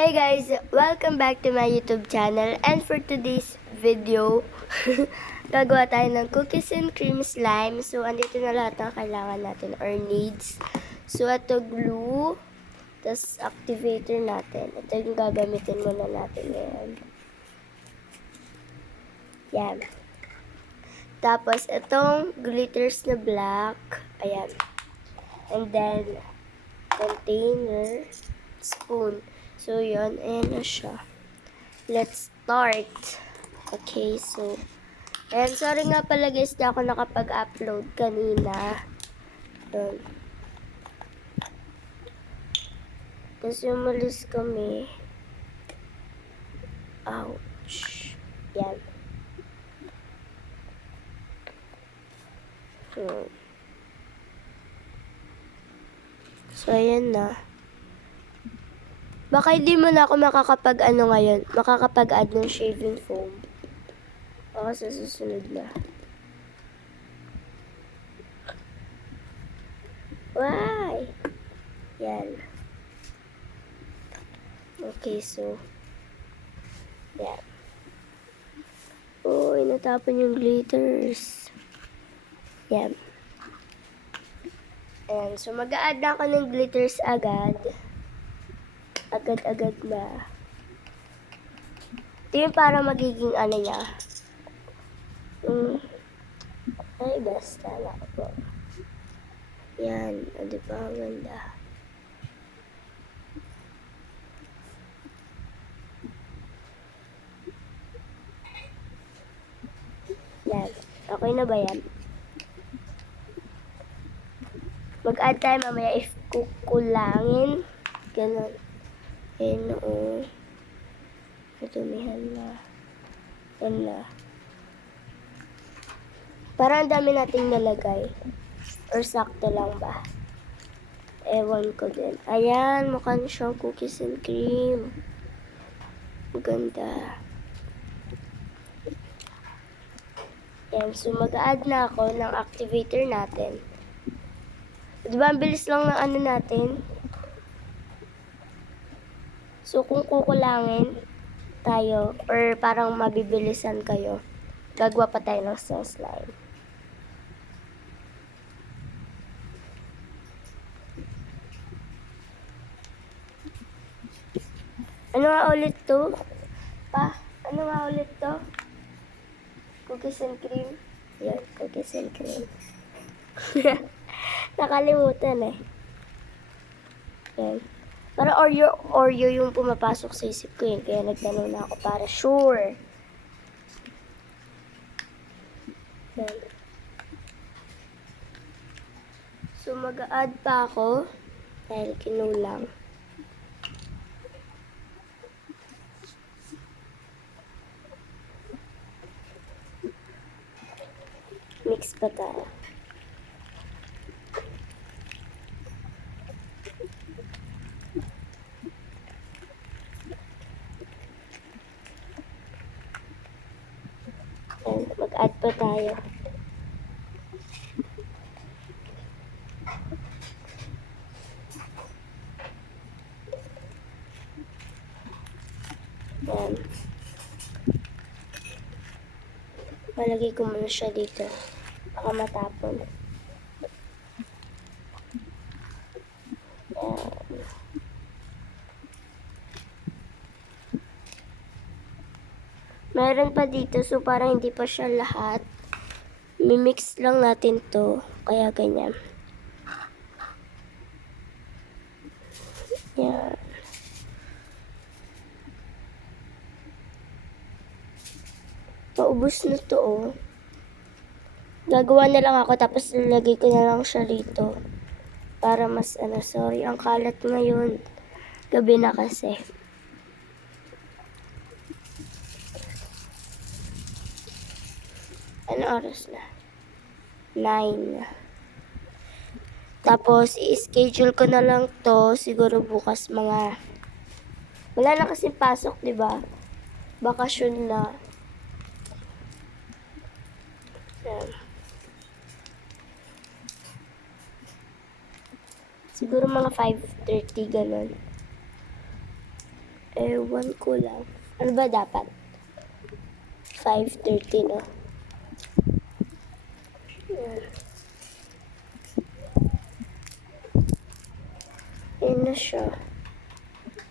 Hey guys, welcome back to my YouTube channel, and for today's video, gagawa tayo ng cookies and cream slime. So, andito na lahat ng kailangan natin or needs. So, ito glue, tas activator natin. Ito yung gagamitin muna natin ngayon. Yan. Tapos, itong glitters na black. Ayan. And then, container, spoon. So, yun. Ayan na siya. Let's start. Okay, so. And sorry nga pala guys, di ako nakapag-upload kanina. Yun. Kasi umalis kami. Ouch. Yan. So, ayan na. Baka hindi mo na ako makakapag-ano ngayon. Makakapag-add ng shaving foam. Baka sa susunod na. Why? Yan. Okay, so. Yan. Oh, natapon yung glitters. Yan. Ayan. So, mag-a-add na ako ng glitters agad. Agad-agad na. Ito yung para magiging ano niya. Ay, basta na po. Yan. O, diba? Ang ganda. Yan. Okay na ba yan? Mag-add tayo mamaya if kukulangin. Ganun. Ayan o. Natumihan na. Yan na. Parang ang dami nating nalagay. Or sakto lang ba? Ewan ko din. Ayan, mukhang siyang cookies and cream. Maganda. Ayan, so mag-add na ako ng activator natin. Diba, ang bilis lang ng ano natin? So, kung kukulangin tayo, or parang mabibilisan kayo, gagawa pa tayo ng slime. Ano nga ulit to? Ano nga ulit to? Cookies and cream? Yan, cookies and cream. Nakalimutan eh. Yan. Para Oreo yung pumapasok sa isip ko yun. Kaya nagtanong na ako para sure. Yan. So, mag-a-add pa ako. Dahil kinulang. Mix pa tayo. Yan. Mag-add pa tayo. Yan. Malagay ko muna siya dito. Baka matapon. Yan. Meron pa dito, so parang hindi pa siya lahat. Mimix lang natin to. Kaya ganyan. Yan. Paubos na to, oh. Gagawa na lang ako, tapos nilagay ko na lang siya rito. Para mas, sorry, ang kalat ngayon. Gabi na kasi. Ano oras na? 9. Tapos, i-schedule ko na lang to. Siguro bukas mga... Wala na kasi pasok, diba? Bakasyon na. Yan. Siguro mga 5:30 ganun. Ewan ko lang. Ano ba dapat? 5:30 na. Yan. Yan na siya.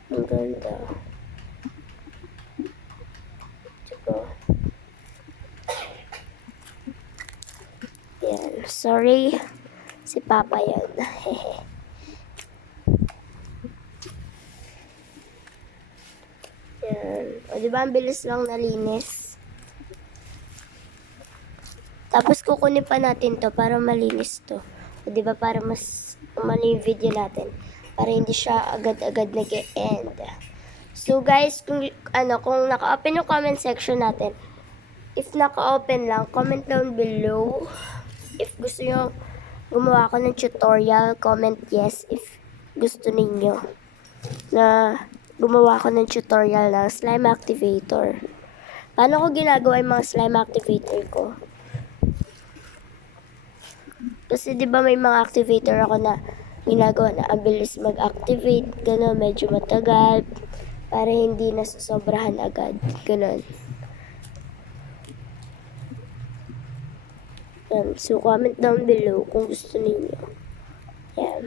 Ang ganda. Diba? Yan. Sorry. Si Papa yan. Yan. O, diba ang bilis lang nalinis? Tapos kukunin pa natin to para malinis to. O, diba para mas umano yung video natin. Para hindi siya agad-agad nag-e-end. So guys, kung naka-open yung comment section natin, if naka-open lang, comment down below. If gusto nyo gumawa ko ng tutorial, comment yes if gusto ninyo na gumawa ko ng tutorial ng slime activator. Paano ko ginagawa yung mga slime activator ko? Kasi di ba may mga activator ako na ginagawa na ang bilis mag-activate, gano'n, medyo matagal, para hindi nasosobrahan agad, gano'n. So, comment down below kung gusto niyo. Yan.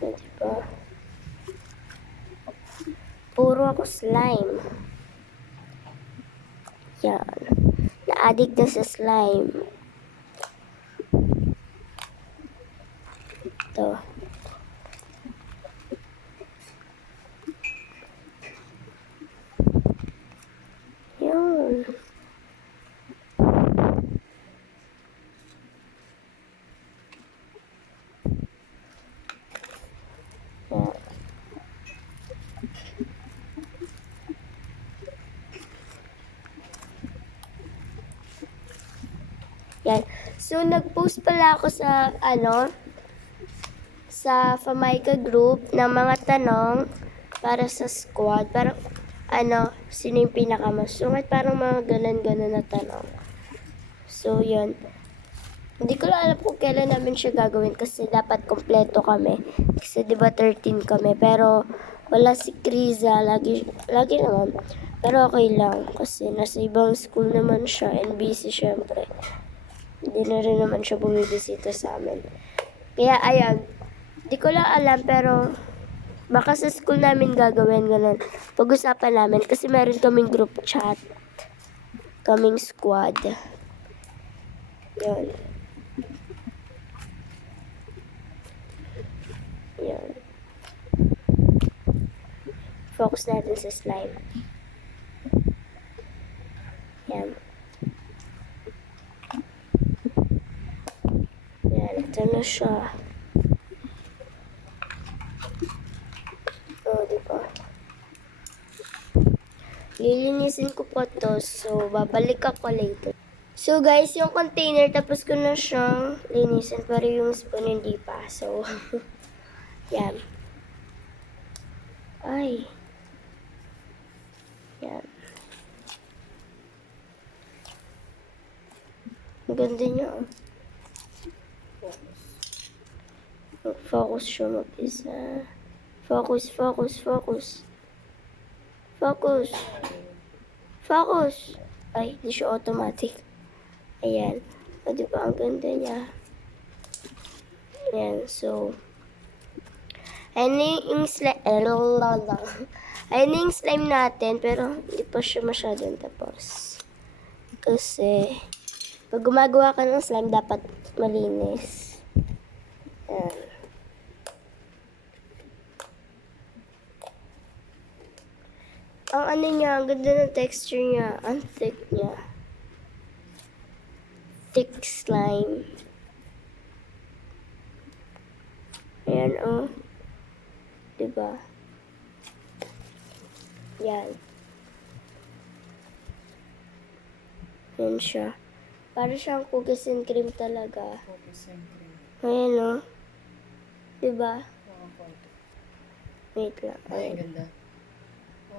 Diba? Puro ako slime. Yan. Na-addict na sa slime. Ito. Yun. Yan. So, nag-post pala ako sa, sa Famaica group ng mga tanong para sa squad. Parang, sino yung pinakamasungit? Parang mga ganon-ganon na tanong. So, yun. Hindi ko lang alam kung kailan namin siya gagawin kasi dapat kompleto kami. Kasi diba 13 kami. Pero, wala si Kriza. Lagi naman. Pero okay lang. Kasi nasa ibang school naman siya. And busy syempre. Hindi na rin naman siya bumibisita sa amin. Kaya, ayan. Di ko lang alam, pero baka sa school namin gagawin ganun. Pag-usapan namin kasi meron kaming group chat. Kaming squad. Yan. Yan. Focus natin sa slime. Yan. Yan. Ito na siya. Diba? Lilinisin ko po to. So, babalik ako later. So, guys, yung container, tapos ko na siyang linisin. Pero yung spoon, hindi pa. So, yan. Ay. Yan. Ang ganda niya. Focus siya mag-isa. Focus, focus, focus. Focus. Focus. Ay, di siya automatic. Ayan. O, diba? Ang ganda niya. Ayan. So, ayun yung slime. Ayun yung slime natin. Pero, hindi pa siya masyadong tapos. Kasi, pag gumagawa ka ng slime, dapat malinis. Ayan. Ang niya, ang ganda ng texture niya. Ang thick niya. Thick slime. Ayan, oh. Diba? Yan. Yan siya. Para siyang cookies and cream talaga. Cookies and cream. Ayan, oh. Diba? Wait lang. Ay, Ayan. ganda.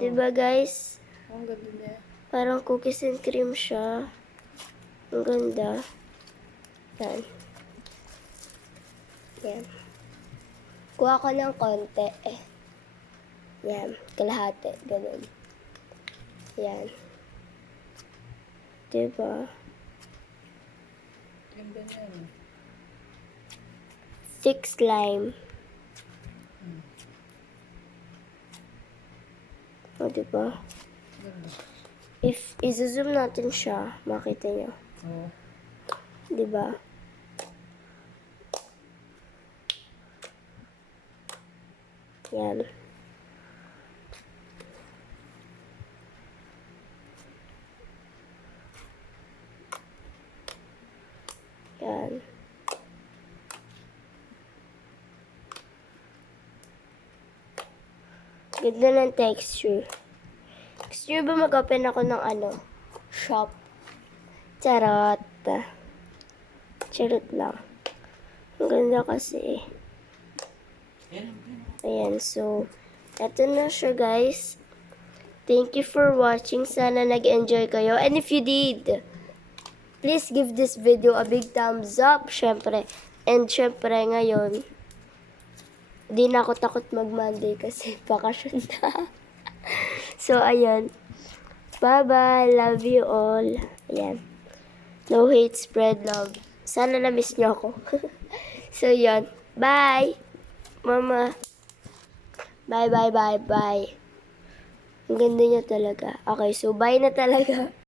Diba, guys? Ang ganda niya. Parang cookies and cream siya. Ang ganda. Yan. Yan. Kuha ko ng konti. Yan, kalahati. Ganun. Yan. Diba? Ganda niyan. Thick slime. O, diba? Ganda. If i-zoom natin siya, makita nyo. Oo. Diba? Yan. Yan. Ganda ng texture. Gusto nyo ba mag-open ako ng shop? Charot. Charot lang. Ang ganda kasi. Ayan, so, eto na siya guys. Thank you for watching. Sana nag-enjoy kayo. And if you did, please give this video a big thumbs up, syempre. And syempre ngayon, di na ako takot mag-Monday kasi bakasyon na. So, ayan. Bye-bye. Love you all. Ayan. No hate, spread love. Sana na-miss niyo ako. So, yan. Bye! Mama. Bye, bye, bye, bye. Ang ganda niya talaga. Okay, so bye na talaga.